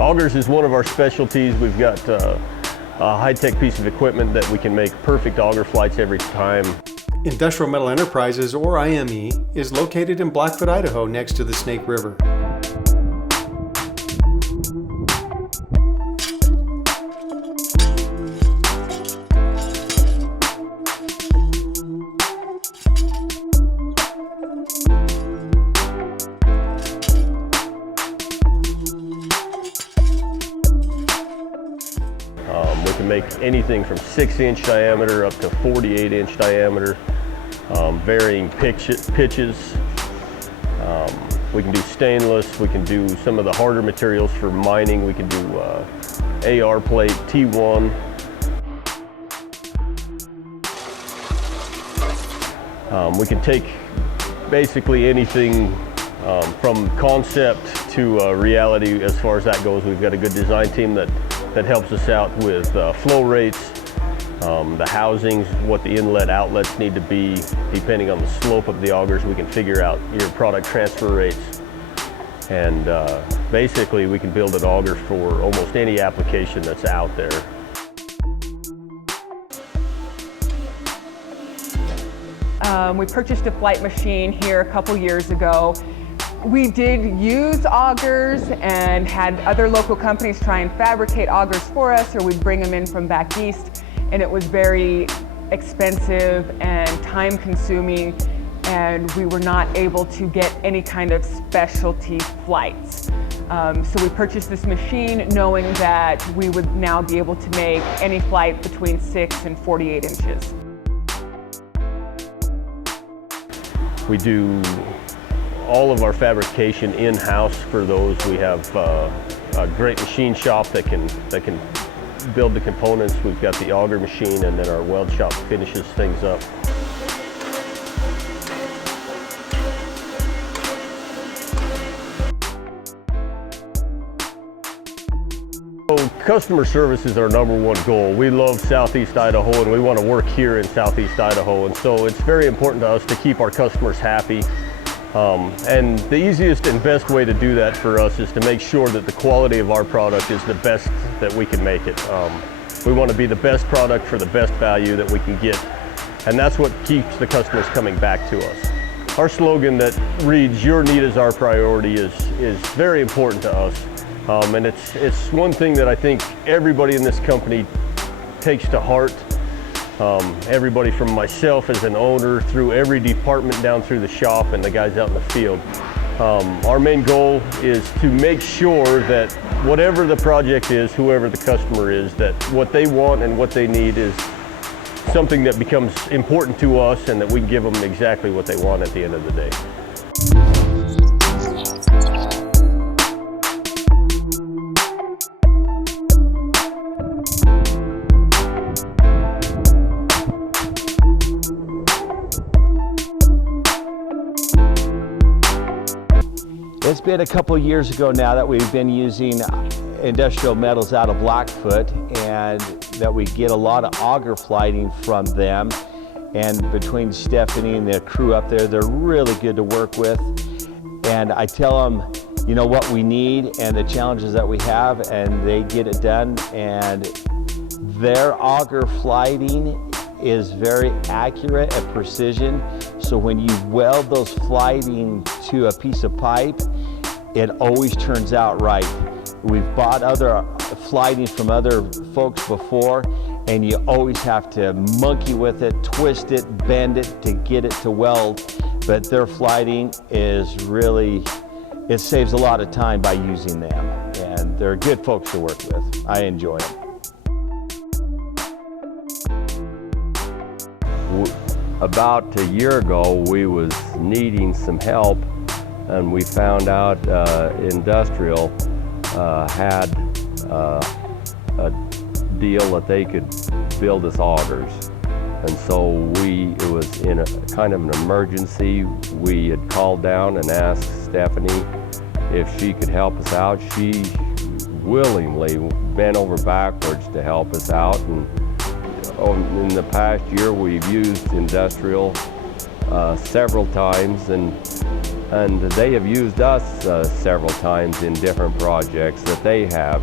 Augers is one of our specialties. We've got a high-tech piece of equipment that we can make perfect auger flights every time. Industrial Metal Enterprises, or IME, is located in Blackfoot, Idaho, next to the Snake River. We can make anything from 6-inch diameter up to 48-inch diameter, varying pitches. We can do stainless, we can do some of the harder materials for mining, we can do AR plate, T1. We can take basically anything from concept to reality as far as that goes. We've got a good design team that helps us out with flow rates, the housings, what the inlet outlets need to be. Depending on the slope of the augers, we can figure out your product transfer rates. And basically we can build an auger for almost any application that's out there. We purchased a flight machine here a couple years ago. We did use augers and had other local companies try and fabricate augers for us, or we'd bring them in from back east, and it was very expensive and time consuming, and we were not able to get any kind of specialty flights. So we purchased this machine knowing that we would now be able to make any flight between 6 and 48 inches. We do all of our fabrication in-house for those. We have a great machine shop that can build the components. We've got the auger machine, and then our weld shop finishes things up. So customer service is our #1 goal. We love Southeast Idaho, and we want to work here in Southeast Idaho, and so it's very important to us to keep our customers happy. And the easiest and best way to do that for us is to make sure that the quality of our product is the best that we can make it. We want to be the best product for the best value that we can get, and that's what keeps the customers coming back to us. Our slogan that reads, "Your need is our priority," is very important to us. And it's one thing that I think everybody in this company takes to heart. Everybody from myself as an owner through every department down through the shop and the guys out in the field. Our main goal is to make sure that whatever the project is, whoever the customer is, that what they want and what they need is something that becomes important to us, and that we can give them exactly what they want at the end of the day. It's been a couple years ago now that we've been using Industrial Metals out of Blackfoot, and that we get a lot of auger flighting from them. And between Stephanie and the crew up there, they're really good to work with. And I tell them, you know, what we need and the challenges that we have, and they get it done. And their auger flighting is very accurate and precision. So when you weld those flighting to a piece of pipe, it always turns out right. We've bought other flighting from other folks before, and you always have to monkey with it, twist it, bend it to get it to weld. But their flighting is really, it saves a lot of time by using them. And they're good folks to work with. I enjoy them. About a year ago, we was needing some help, and we found out Industrial had a deal that they could build us augers. And so it was in a kind of an emergency. We had called down and asked Stephanie if she could help us out. She willingly bent over backwards to help us out. And in the past year, we've used Industrial several times, and and they have used us several times in different projects that they have.